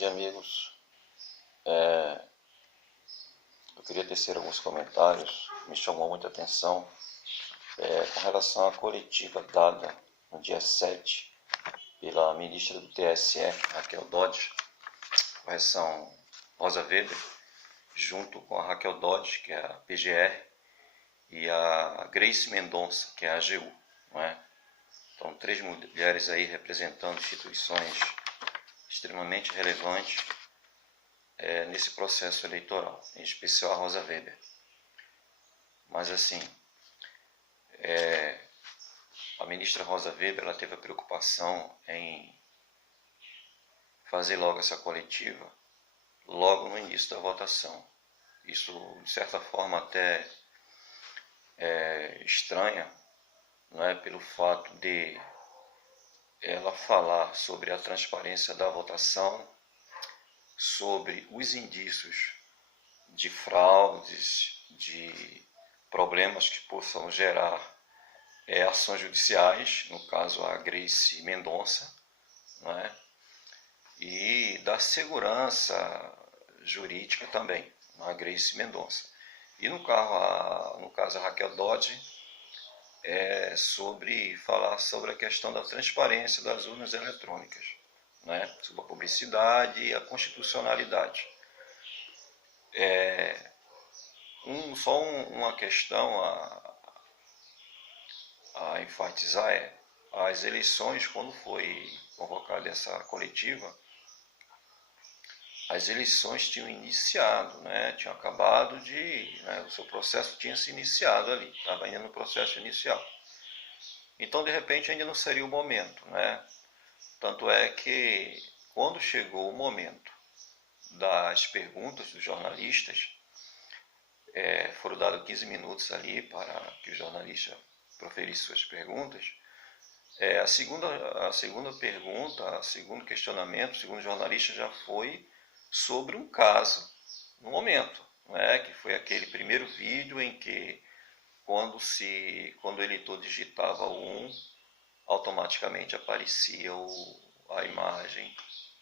tarde, amigos. Eu queria tecer alguns comentários, me chamou muita atenção com relação à coletiva dada no dia 7 pela ministra do TSE, Raquel Dodge, correção Rosa Weber, junto com a Raquel Dodge, que é a PGR, e a Grace Mendonça, que é a AGU, não é? Então, 3 mulheres aí representando instituições extremamente relevantes nesse processo eleitoral, em especial a Rosa Weber. Mas assim, a ministra Rosa Weber, ela teve a preocupação em fazer logo essa coletiva, logo no início da votação. Isso, de certa forma, até estranha, não é, pelo fato de ela falar sobre a transparência da votação, sobre os indícios de fraudes, de problemas que possam gerar ações judiciais, no caso a Grace Mendonça, não é? E da segurança jurídica também, a Grace Mendonça. E no caso a Raquel Dodge, falar sobre a questão da transparência das urnas eletrônicas, né? Sobre a publicidade e a constitucionalidade. Uma questão a enfatizar as eleições, quando foi convocada essa coletiva, as eleições tinham iniciado, né? Tinham acabado o seu processo tinha se iniciado ali, estava ainda no processo inicial. Então, de repente, ainda não seria o momento, né? Tanto é que, quando chegou o momento das perguntas dos jornalistas, foram dados 15 minutos ali para que o jornalista proferisse suas perguntas. A segunda pergunta, o segundo questionamento, o segundo jornalista já foi sobre um caso no momento, né? Que foi aquele primeiro vídeo em que, quando o eleitor digitava o 1, automaticamente aparecia a imagem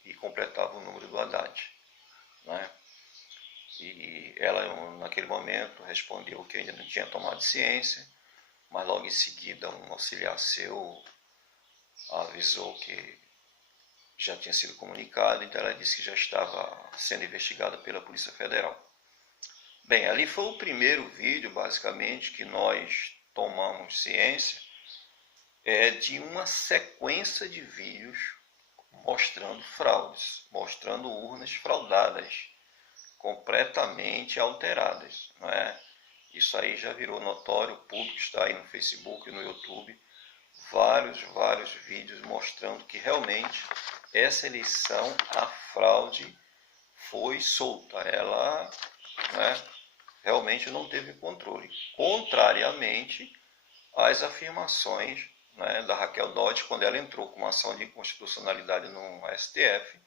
e completava o número do Haddad, né? E ela, naquele momento, respondeu que ainda não tinha tomado ciência, mas logo em seguida um auxiliar seu avisou que já tinha sido comunicado, então ela disse que já estava sendo investigada pela Polícia Federal. Bem, ali foi o primeiro vídeo, basicamente, que nós tomamos ciência de uma sequência de vídeos mostrando fraudes, mostrando urnas fraudadas, completamente alteradas, não é? Isso aí já virou notório, o público está aí no Facebook e no YouTube, vários vídeos mostrando que realmente essa eleição, a fraude foi solta, ela, né, realmente não teve controle, contrariamente às afirmações, né, da Raquel Dodge, quando ela entrou com uma ação de inconstitucionalidade no STF,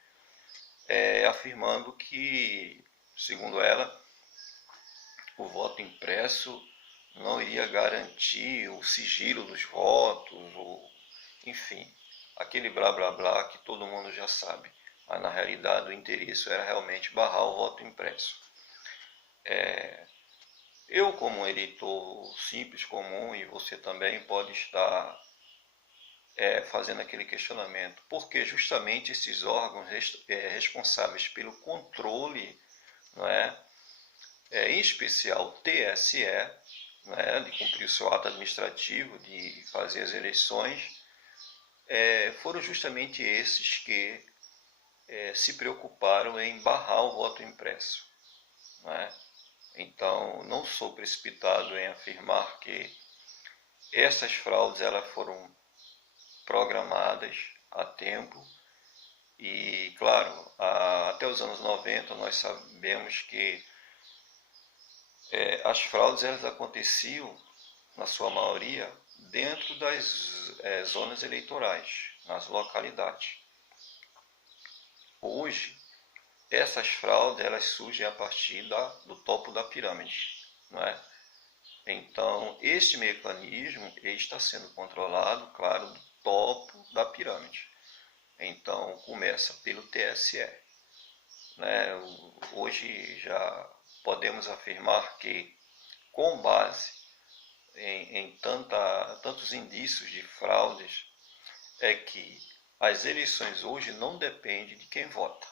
afirmando que, segundo ela, o voto impresso não iria garantir o sigilo dos votos, enfim, aquele blá blá blá que todo mundo já sabe. Mas na realidade o interesse era realmente barrar o voto impresso. Eu, como eleitor simples, comum, e você também pode estar fazendo aquele questionamento, porque justamente esses órgãos responsáveis pelo controle, não é? Em especial o TSE, né, de cumprir o seu ato administrativo, de fazer as eleições, foram justamente esses que se preocuparam em barrar o voto impresso, né? Então, não sou precipitado em afirmar que essas fraudes elas foram programadas a tempo e, claro, até os anos 90 nós sabemos que as fraudes elas aconteciam, na sua maioria, dentro das zonas eleitorais, nas localidades. Hoje, essas fraudes elas surgem a partir do topo da pirâmide, não é? Então, este mecanismo está sendo controlado, claro, do topo da pirâmide. Então, começa pelo TSE. né, hoje já podemos afirmar que, com base em tantos indícios de fraudes, é que as eleições hoje não dependem de quem vota,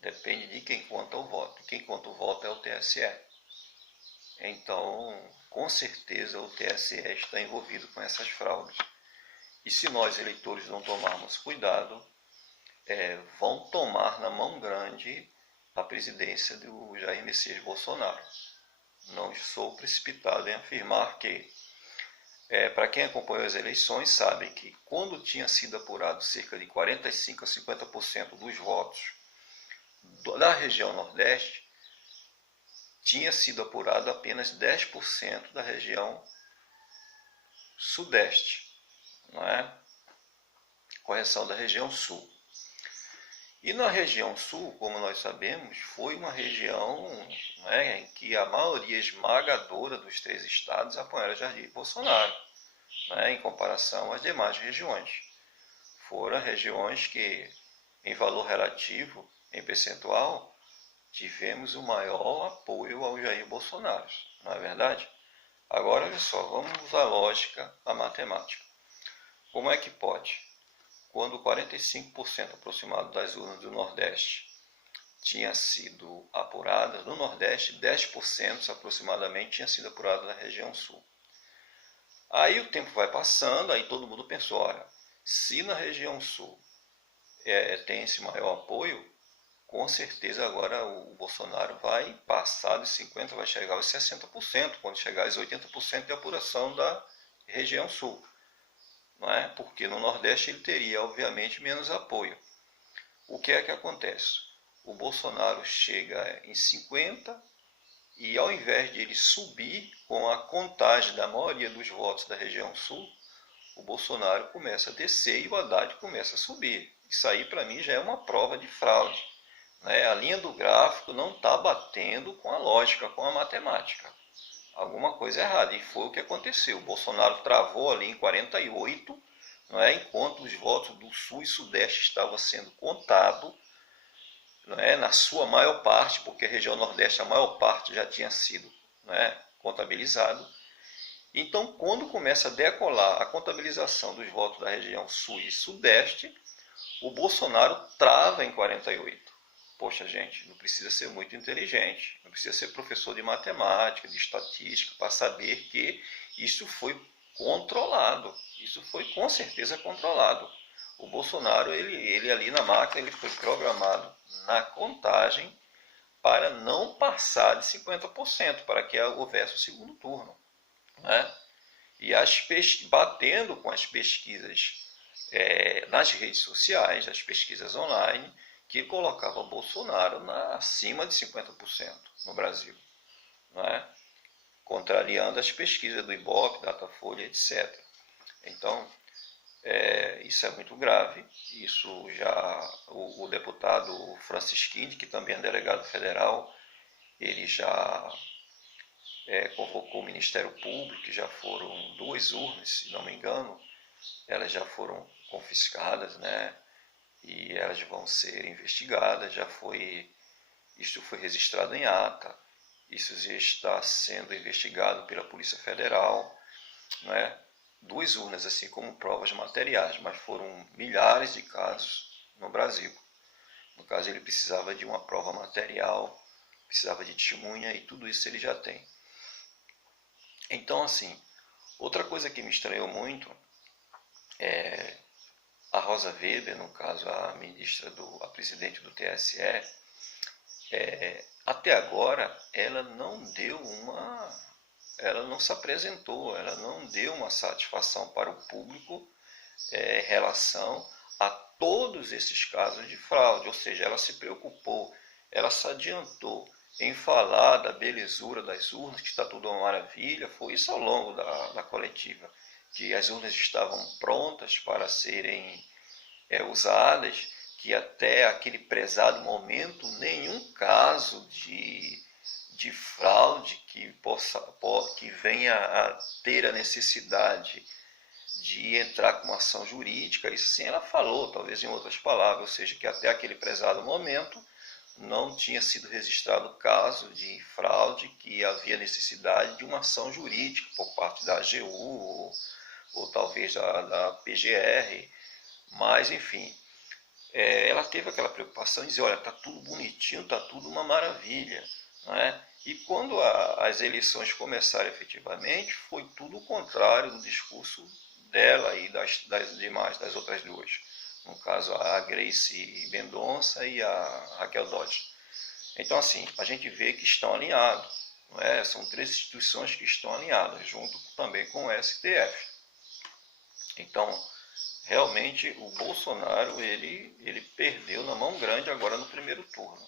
depende de quem conta o voto. Quem conta o voto é o TSE. Então, com certeza o TSE está envolvido com essas fraudes. E se nós, eleitores, não tomarmos cuidado, vão tomar na mão grande a presidência do Jair Messias Bolsonaro. Não sou precipitado em afirmar que, para quem acompanhou as eleições, sabe que quando tinha sido apurado cerca de 45% a 50% dos votos da região Nordeste, tinha sido apurado apenas 10% da região Sudeste, não é? Correção, da região Sul. E na região Sul, como nós sabemos, foi uma região, né, em que a maioria esmagadora dos 3 estados apoiaram Jair Bolsonaro, né, em comparação às demais regiões. Foram regiões que, em valor relativo, em percentual, tivemos o maior apoio ao Jair Bolsonaro, não é verdade? Agora, olha só, vamos à lógica, à matemática. Como é que pode? Quando 45% aproximado das urnas do Nordeste tinha sido apuradas, no Nordeste 10% aproximadamente tinha sido apurado na região Sul. Aí o tempo vai passando, aí todo mundo pensou, olha, se na região Sul tem esse maior apoio, com certeza agora o Bolsonaro vai passar de 50%, vai chegar aos 60%, quando chegar aos 80% de apuração da região Sul. Não é? Porque no Nordeste ele teria, obviamente, menos apoio. O que é que acontece? O Bolsonaro chega em 50% e, ao invés de ele subir com a contagem da maioria dos votos da região Sul, o Bolsonaro começa a descer e o Haddad começa a subir. Isso aí, para mim, já é uma prova de fraude. A linha do gráfico não está batendo com a lógica, com a matemática. Alguma coisa errada, e foi o que aconteceu. O Bolsonaro travou ali em 48, enquanto os votos do Sul e Sudeste estavam sendo contados, na sua maior parte, porque a região Nordeste, a maior parte já tinha sido contabilizado. Então, quando começa a decolar a contabilização dos votos da região Sul e Sudeste, o Bolsonaro trava em 48. Poxa, gente, não precisa ser muito inteligente, não precisa ser professor de matemática, de estatística, para saber que isso foi controlado. Isso foi com certeza controlado. O Bolsonaro, ele ali na máquina, ele foi programado na contagem para não passar de 50%, para que houvesse o segundo turno. Né? E batendo com as pesquisas nas redes sociais, as pesquisas online, que colocava Bolsonaro acima de 50% no Brasil, contrariando as pesquisas do Ibope, Datafolha, etc. Então, isso é muito grave. Isso já o deputado Francisquini, que também é delegado federal, ele já convocou o Ministério Público, que já foram 2 urnas, se não me engano, elas já foram confiscadas, e elas vão ser investigadas. Isso foi registrado em ata, isso já está sendo investigado pela Polícia Federal, 2 urnas, assim como provas materiais, mas foram milhares de casos no Brasil. No caso, ele precisava de uma prova material, precisava de testemunha, e tudo isso ele já tem. Então, assim, outra coisa que me estranhou muito é a Rosa Weber, no caso a presidente do TSE, até agora ela não se apresentou, ela não deu uma satisfação para o público em relação a todos esses casos de fraude, ou seja, ela se preocupou, ela se adiantou em falar da belezura das urnas, que está tudo uma maravilha. Foi isso ao longo da coletiva, que as urnas estavam prontas para serem usadas, que até aquele prezado momento nenhum caso de fraude que venha a ter a necessidade de entrar com uma ação jurídica. Isso sim ela falou, talvez em outras palavras, ou seja, que até aquele prezado momento não tinha sido registrado caso de fraude, que havia necessidade de uma ação jurídica por parte da AGU ou talvez da PGR, mas enfim, ela teve aquela preocupação de dizer, olha, está tudo bonitinho, está tudo uma maravilha, né? E quando as eleições começaram efetivamente, foi tudo o contrário do discurso dela e das demais, das outras duas. No caso, a Grace Mendonça e a Raquel Dodge. Então, assim, a gente vê que estão alinhados. Não é? São três instituições que estão alinhadas, junto também com o STF. Então, realmente, o Bolsonaro, ele perdeu na mão grande agora no primeiro turno.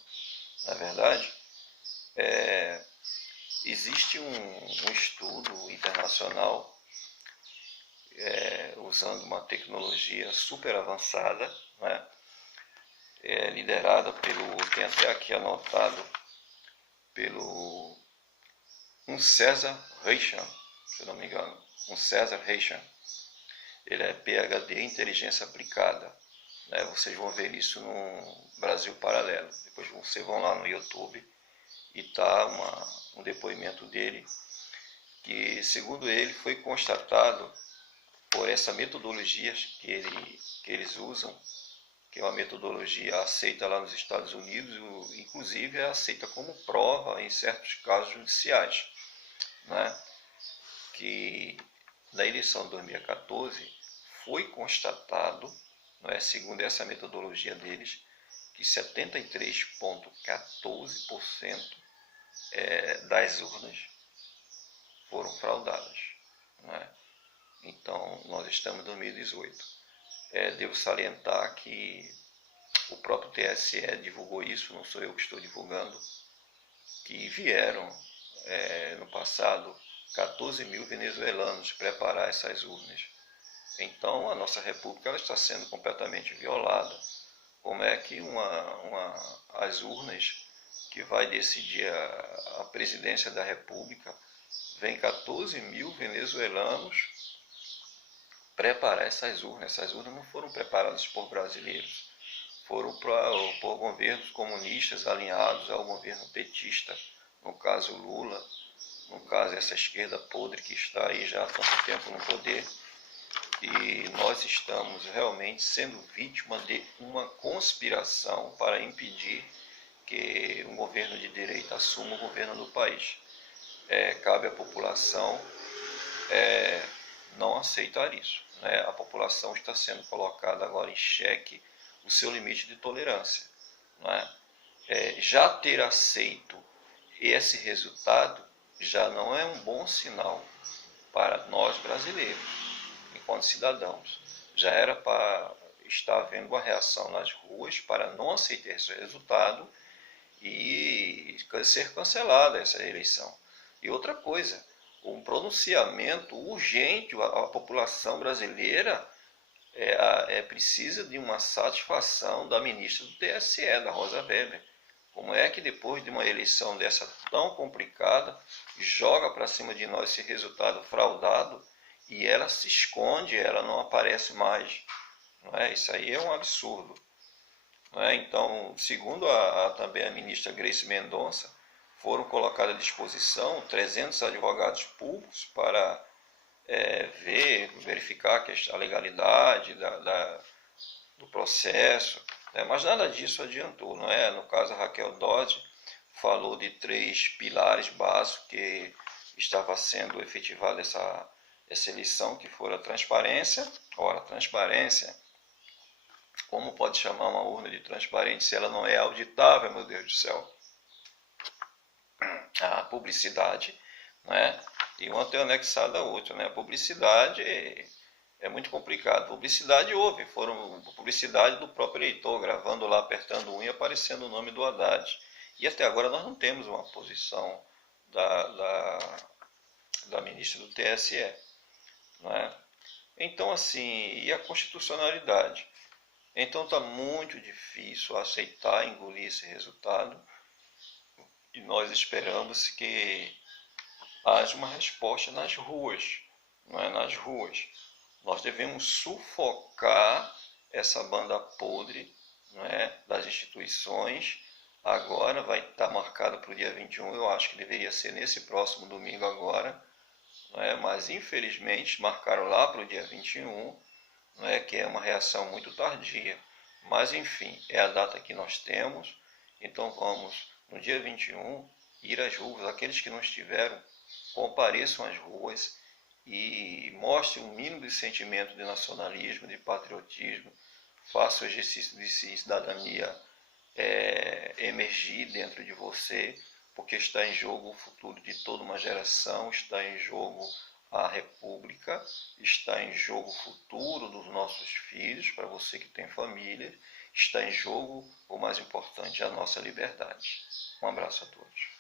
Na verdade, existe um estudo internacional usando uma tecnologia super avançada, né? Liderada tem até aqui anotado, pelo um César Reicham, se eu não me engano, um César Reicham. Ele é PhD em inteligência aplicada, né? Vocês vão ver isso no Brasil Paralelo. Depois vocês vão lá no YouTube e tá um depoimento dele, que segundo ele foi constatado por essa metodologia que eles usam, que é uma metodologia aceita lá nos Estados Unidos, inclusive é aceita como prova em certos casos judiciais, né? Que na eleição de 2014 foi constatado, né, segundo essa metodologia deles, que 73,14% das urnas foram fraudadas, né? Então, nós estamos em 2018. Devo salientar que o próprio TSE divulgou isso, não sou eu que estou divulgando, que vieram no passado 14 mil venezuelanos preparar essas urnas. Então, a nossa república ela está sendo completamente violada. Como é que as urnas que vai decidir a presidência da república, vem 14 mil venezuelanos preparar essas urnas? Essas urnas não foram preparadas por brasileiros, foram por governos comunistas alinhados ao governo petista, no caso Lula, no caso essa esquerda podre que está aí já há tanto tempo no poder, e nós estamos realmente sendo vítima de uma conspiração para impedir que um governo de direita assuma o governo do país. Cabe à população não aceitar isso, né? A população está sendo colocada agora em xeque o seu limite de tolerância, né? Já ter aceito esse resultado já não é um bom sinal para nós brasileiros, enquanto cidadãos. Já era para estar havendo uma reação nas ruas para não aceitar esse resultado e ser cancelada essa eleição. E outra coisa, um pronunciamento urgente, a população brasileira precisa de uma satisfação da ministra do TSE, da Rosa Weber. Como é que depois de uma eleição dessa tão complicada, joga para cima de nós esse resultado fraudado e ela se esconde, ela não aparece mais? Não é? Isso aí é um absurdo. Não é? Então, segundo também a ministra Grace Mendonça, foram colocados à disposição 300 advogados públicos para verificar a legalidade do processo, né? Mas nada disso adiantou, não é? No caso, a Raquel Dodge falou de 3 pilares básicos que estava sendo efetivada essa eleição, que foi a transparência. Ora, transparência, como pode chamar uma urna de transparente se ela não é auditável, meu Deus do céu? A publicidade, né? E uma tem anexada a outra, né? A publicidade é muito complicado. Publicidade houve, foram publicidade do próprio eleitor, gravando lá, apertando unha, aparecendo o nome do Haddad. E até agora nós não temos uma posição da ministra do TSE, não é? Então, assim, e a constitucionalidade? Então está muito difícil aceitar, engolir esse resultado, e nós esperamos que haja uma resposta nas ruas, não é? Nas ruas. Nós devemos sufocar essa banda podre, não é? Das instituições agora vai estar marcado para o dia 21. Eu acho que deveria ser nesse próximo domingo agora, né? Mas infelizmente marcaram lá para o dia 21, né? Que é uma reação muito tardia. Mas enfim, é a data que nós temos, então vamos no dia 21 ir às ruas. Aqueles que não estiveram, compareçam às ruas e mostrem um mínimo de sentimento de nacionalismo, de patriotismo, faça o exercício de cidadania emergir dentro de você, porque está em jogo o futuro de toda uma geração, está em jogo a República, está em jogo o futuro dos nossos filhos, para você que tem família, está em jogo o mais importante, a nossa liberdade. Um abraço a todos.